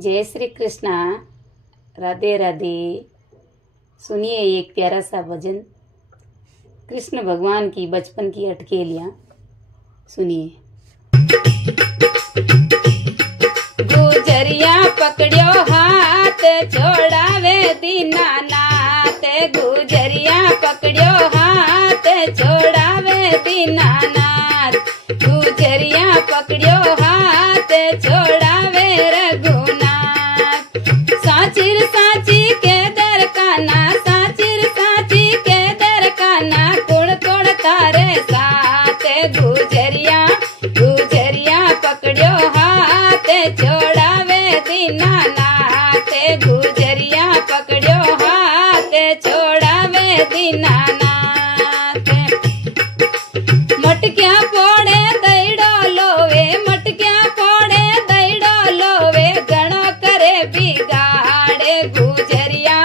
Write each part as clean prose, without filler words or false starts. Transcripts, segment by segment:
जय श्री कृष्णा, राधे राधे। सुनिए एक प्यारा सा भजन, कृष्ण भगवान की बचपन की अटकेलियां। सुनिए। गुजरिया पकड़ियो हाथ, छोड़ावे दीनानाथ। गुजरिया पकड़ियो हाथ, छोड़ावे दीनानाथ। गुजरिया पकड़ियो हाथ, छोड़ावे रघुनाथ। साचिर साची के दरकाना, साचिर साची के दरकाना, कुण कुण तारे साथ। गुजरिया गुजरिया पकड़ियो हाथ, छोड़ावे दीनानाथ। गुजरिया पकड़ियो हाथ, छोड़ावे दीनानाथ। मटकिया पोड़े दैड़ो लोवे, मटकिया पोड़े दैड़ो लोवे, गणो करे बिगाड़े। गुजरिया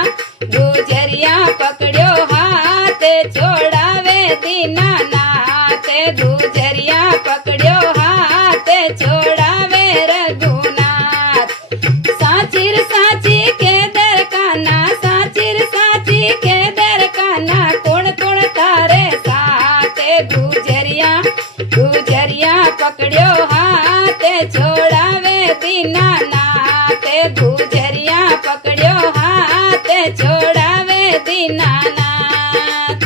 गुजरिया पकड़ियो हाथ, छोड़ावे दीनानाथ। गुजरिया पकड़ियो हाथ, छोड़ावे रघुनाथ। साचिर साची के दरकाना, साचिर साची के दरकाना, कुण कुण तारे साथ। गुजरिया गुजरिया पकड़ियो हाथ, छोड़ावे दीनानाथ। गुजरिया पकड़ियो हाथ, छोड़ावे दीनानाथ।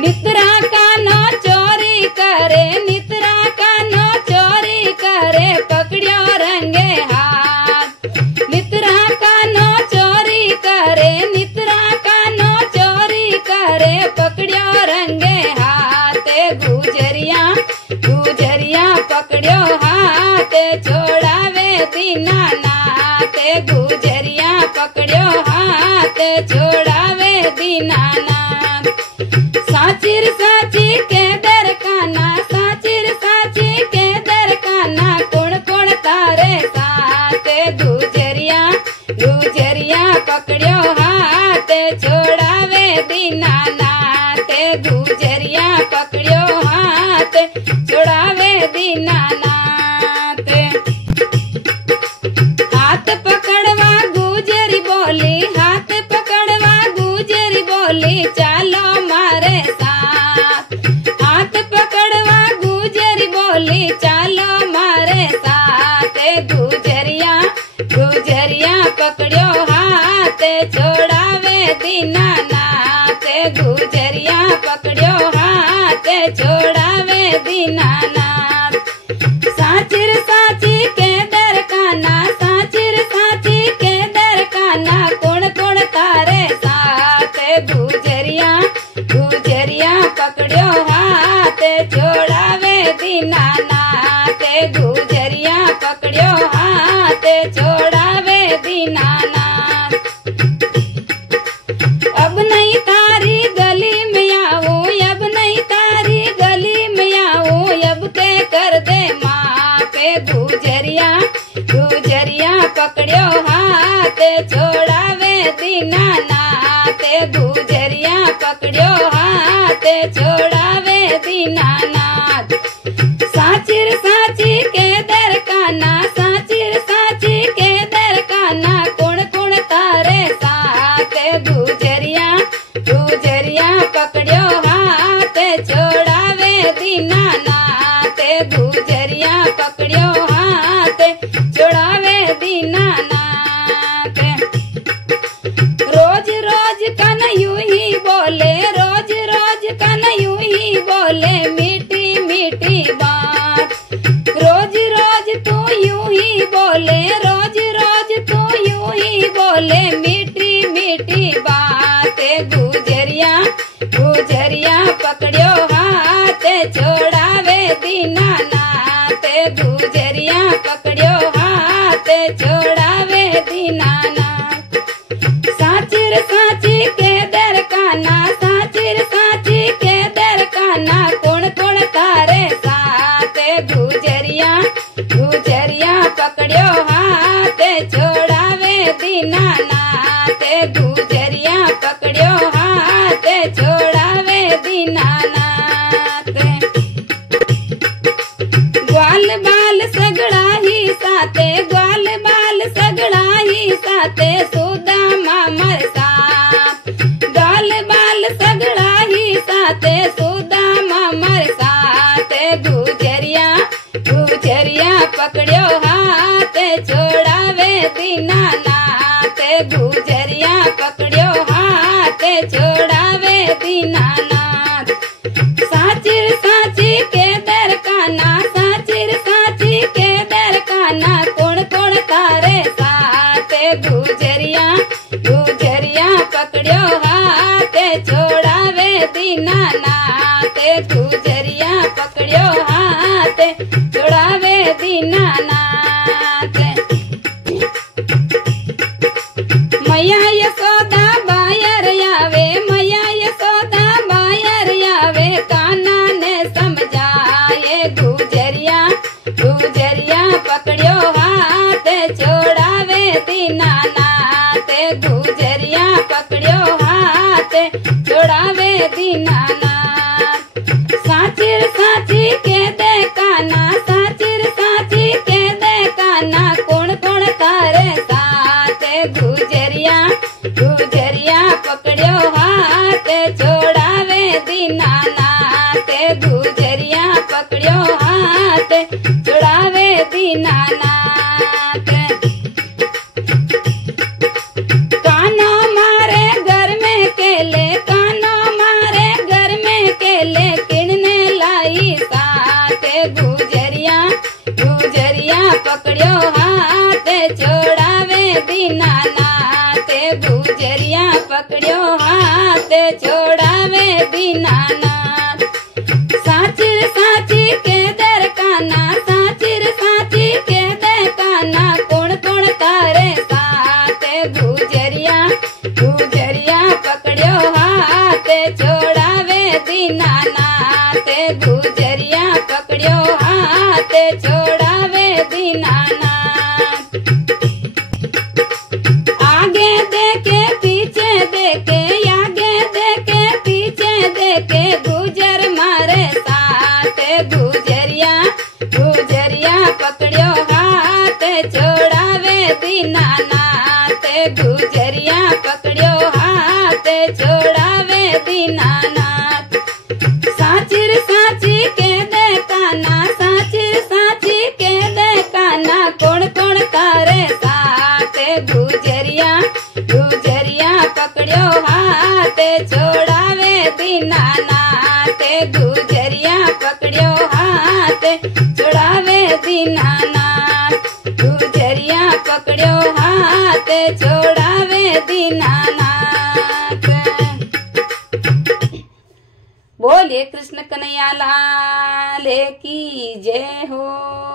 नित्रा कानो चोरी करे, नित्रा कानो चोरी करे, पकड़ियो रंगे हाथ। नित्रा कानो चोरी करे, नित्रा कानो चोरी करे, पकड़ियो रंगे हाथ। गुजरिया गुजरिया पकड़ियो हाथ, छोड़ावे दीनानाथ। गुजरिया पकड़ियो हाथ, छोड़ावे दीनानाथ। साचिर साची के दरकाना, साचिर साची के दरकाना, कुण कुण तारे साथ। गुजरिया गुजरिया पकड़ियो हाथ, छोड़ावे दीनानाथ। गुजरिया पकड़ियो हाथ, छोड़ावे दीनानाथ। हाथ पकड़वा गुजरी बोली, हाथ पकड़वा गुजरी बोली, चालो मारे साथ। हाथ पकड़वा गुजरी बोली, चालो मारे साथ। गुजरिया गुजरिया पकड़ियो हाथ, छोड़ावे दीनानाथ। गुजरिया पकड़ियो हाथ, छोड़ावे दीनानाथ। साचिर साची के दरकाना, साचिर साची के दरकाना, कुण कुण तारे साथ। गुजरिया गुजरिया पकड़ियो हाथ, छोड़ावे दीनानाथ। गुजरिया पकड़ियो हाथ, छोड़ावे दीनानाथ। अब नहीं तारी गली में आऊं, अब नहीं तारी गली में आऊं, अब के कर दे माफ। गुजरिया गुजरिया पकड़ियो हाथ, छोड़ावे दीनानाथ। गुजरिया पकड़ियो हाथ, छोड़ावे दीनानाथ। साचिर साची के दरकाना, साचिर साची के दरकाना, कुण कुण तारे साथ। गुजरिया गुजरिया पकड़ियो हाथ, छोड़ावे दीनानाथ। गुजरिया पकड़ियो हाथ, छोड़ावे दीनानाथ। रोज रोज कन यूं ही बोले, रोज रोज कन यूं ही बोले, मीठी मीठी बात। रोज रोज तू यूं ही बोले, रोज रोज तू यूं ही बोले, मीठी मीठी बात। गुजरिया गुजरिया पकड़ियो हाथ, छोड़ावे दीनानाथ। गुजरिया पकड़ियो हाथ, छोड़ावे दीनानाथ। साचिर साची के दरकाना, साचिर साची के दरकाना, कुण कुण तारे साथ। गुजरिया गुजरिया पकड़ियो हाथ, छोड़ावे दीनानाथ। गुजरिया पकड़ियो हाथ, छोड़ावे दीनानाथ। ग्वाल बाल सगड़ा ही साथे, ग्वाल बाल साथे सुदामा मर साथ, गाल बाल सगड़ा ही साथे सुदामा मर साथ। गुजरिया गुजरिया पकड़ियो हाथ छोड़ावे दीनानाथ, गुजरिया पकड़ियो हाथ छोड़ावे दीनानाथ। साचिर साची के दरकाना, साचिर साची के दरकाना, कौन कौन तारे साथ। गुजरिया गुजरिया पकड़ियो हाथ छोड़ावे दीनानाथ, गुजरिया पकड़ियो हाथ छोड़ावे दीनानाथ। मैया यशोदा बायर आवे, मैया यशोदा बायर आवे, कान्हा ने समझाए। गुजरिया गुजरिया पकड़ियो हाथ छोड़ावे दीनानाथ, गुजरिया पकड़ियो हाथ छोड़ावे दीनानाथ। साचिर साची के देकाना, साचिर साची के देकाना, कौन कौन तारे साथ। गुजरिया गुजरिया पकड़ियो हाथ छोड़ावे दीनानाथ, गुजरिया पकड़ियो हाथ छोड़ावे दीनानाथ। कानो मारे घर में केले, कानो मारे घर में केले, किनने लाई साथ। गुजरिया गुजरिया पकड़ियो हाथ छोड़ावे दीनानाथ, गुजरिया पकड़ियो हाथ छोड़ावे दीनानाथ। साचिर साची के दरकाना, साचिर साची के दरकाना, कौन कौन तारे साथ। गुजरिया गुजरिया पकड़ियो हाथ छोड़ावे दीनानाथ, गुजरिया पकड़ियो हाथ छोड़ावे दीनानाथ। आगे देखे पीछे देखे, आगे देखे पीछे देखे, गुजर मारे साथ। गुजरिया गुजरिया पकड़ियो हाथ छोड़ावे दीनानाथ, गुजरिया पकड़ियो हाथ छोड़ावे दीनानाथ। साचिर साची के देकाना, साचिर साची के देकाना, कौन कौन तारे साथ। गुजरिया गुजरिया पकड़ियो हाथ छोड़ावे दीनानाथ, गुजरिया पकड़ियो हाथ छोड़ावे दीनानाथ, गुजरिया पकड़ियो हाथ छोड़ावे दीनानाथ। बोलिए कृष्ण कन्हैया लाल की जय हो।